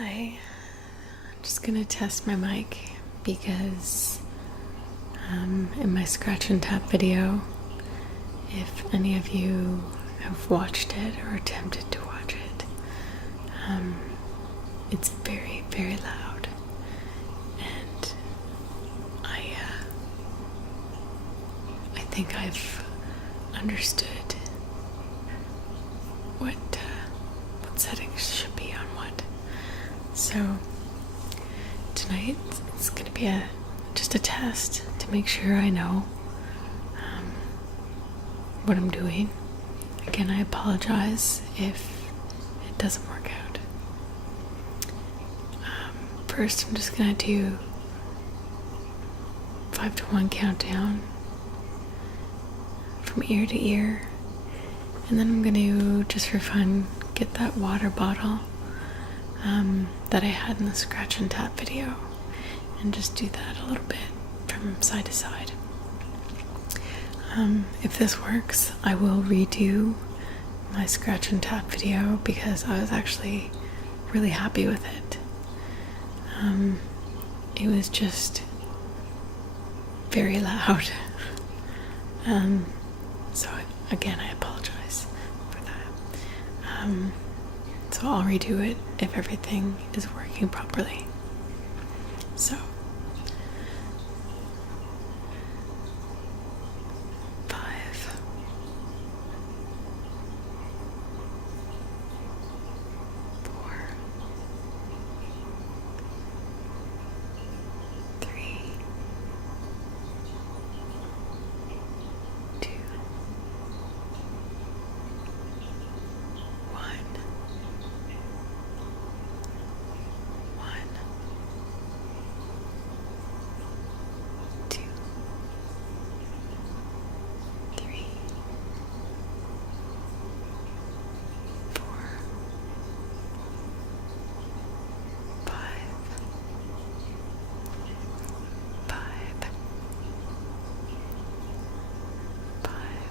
Hi, I'm just gonna test my mic because in my scratch and tap video, if any of you have watched it or attempted to watch it, it's very, very loud, and I think I've understood what settings should be on what. So tonight it's going to be just a test to make sure I know what I'm doing. Again, I apologize if it doesn't work out. First, I'm just going to do 5 to 1 countdown from ear to ear, and then I'm going to, just for fun, get that water bottle that I had in the scratch and tap video and just do that a little bit from side to side. If this works, I will redo my scratch and tap video because I was actually really happy with it. It was just very loud. So again, I apologize for that. So I'll redo it if everything is working properly. So 5, 4, 3, 2, 1. 2, 3, 4, 5, 5, 5, 5.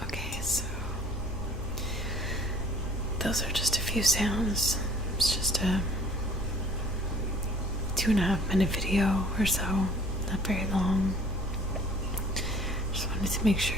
Okay, so those are just a few sounds. It's just a 2.5 minute video or so, not very long. Just wanted to make sure